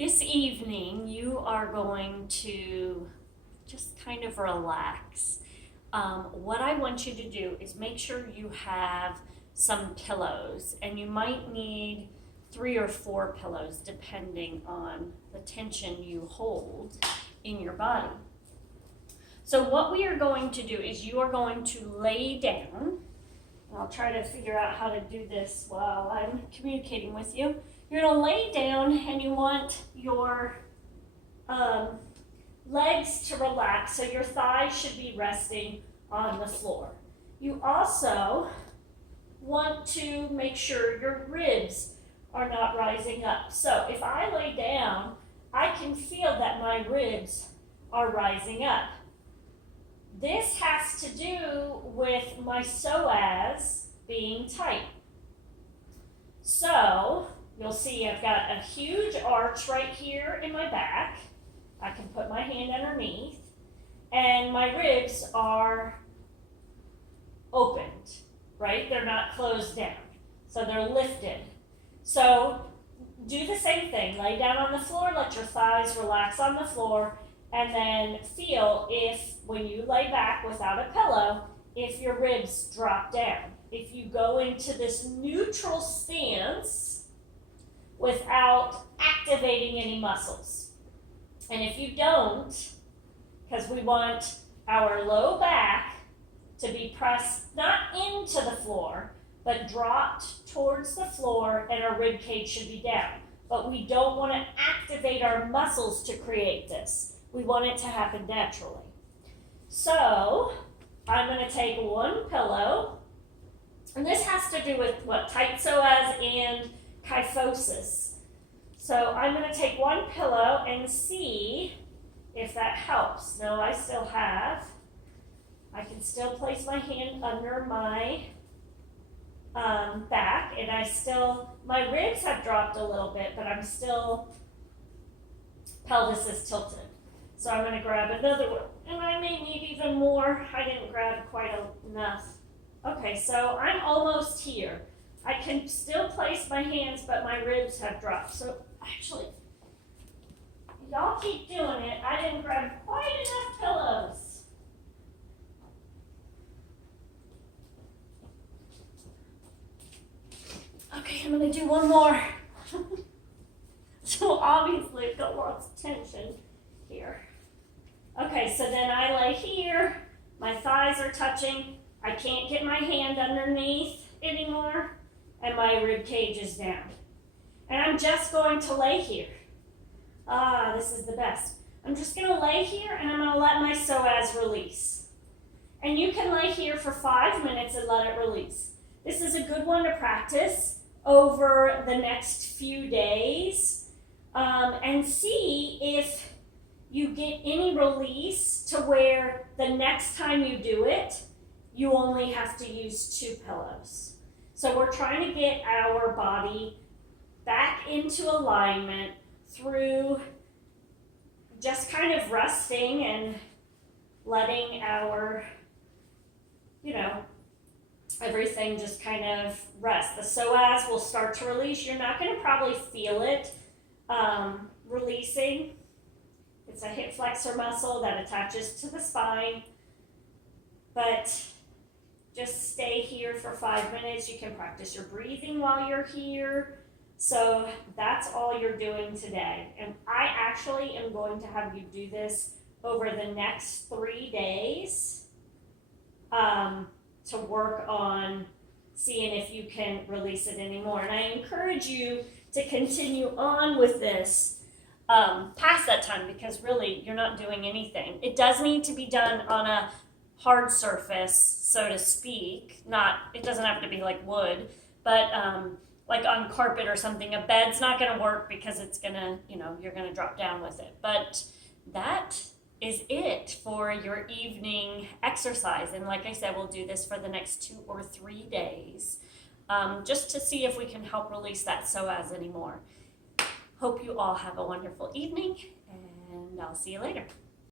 This evening, you are going to just kind of relax. What I want you to do is make sure you have some pillows, and you might need 3 or 4 pillows depending on the tension you hold in your body. So what we are going to do is you are going to lay down, and I'll try to figure out how to do this while I'm communicating with you. You're going to lay down, and you want your legs to relax, so your thighs should be resting on the floor. You also want to make sure your ribs are not rising up. So if I lay down, I can feel that my ribs are rising up. This has to do with my psoas being tight. So you'll see I've got a huge arch right here in my back. I can put my hand underneath, and my ribs are opened, right? They're not closed down, so they're lifted. So do the same thing. Lay down on the floor, let your thighs relax on the floor, and then feel if, when you lay back without a pillow, if your ribs drop down. If you go into this neutral stance without activating any muscles. And if you don't, because we want our low back to be pressed not into the floor, but dropped towards the floor, and our rib cage should be down. But we don't want to activate our muscles to create this. We want it to happen naturally. So I'm going to take one pillow, and this has to do with what? Tight psoas and kyphosis. So I'm going to take one pillow and see if that helps. No, I can still place my hand under my back, and my ribs have dropped a little bit, but I'm still, pelvis is tilted. So I'm going to grab another one, and I may need even more. I didn't grab quite enough. Okay, so I'm almost here. I can still place my hands, but my ribs have dropped. So actually, y'all keep doing it. I didn't grab quite enough pillows. Okay, I'm going to do one more. So obviously I've got lots of tension here. Okay, so then I lay here. My thighs are touching. I can't get my hand underneath anymore, and my rib cage is down. And I'm just going to lay here. This is the best. I'm just going to lay here, and I'm going to let my psoas release. And you can lay here for 5 minutes and let it release. This is a good one to practice over the next few days, and see if you get any release to where the next time you do it, you only have to use 2 pillows. So we're trying to get our body back into alignment through just kind of resting and letting our, everything just kind of rest. The psoas will start to release. You're not going to probably feel it releasing. It's a hip flexor muscle that attaches to the spine. But just stay here for 5 minutes. You can practice your breathing while you're here. So that's all you're doing today. And I actually am going to have you do this over the next 3 days to work on seeing if you can release it anymore. And I encourage you to continue on with this past that time, because really you're not doing anything. It does need to be done on a hard surface, so to speak. It doesn't have to be like wood, but like on carpet or something. A bed's not going to work because it's going to, you're going to drop down with it. But that is it for your evening exercise. And like I said, we'll do this for the next 2 or 3 days, just to see if we can help release that psoas anymore. Hope you all have a wonderful evening, and I'll see you later.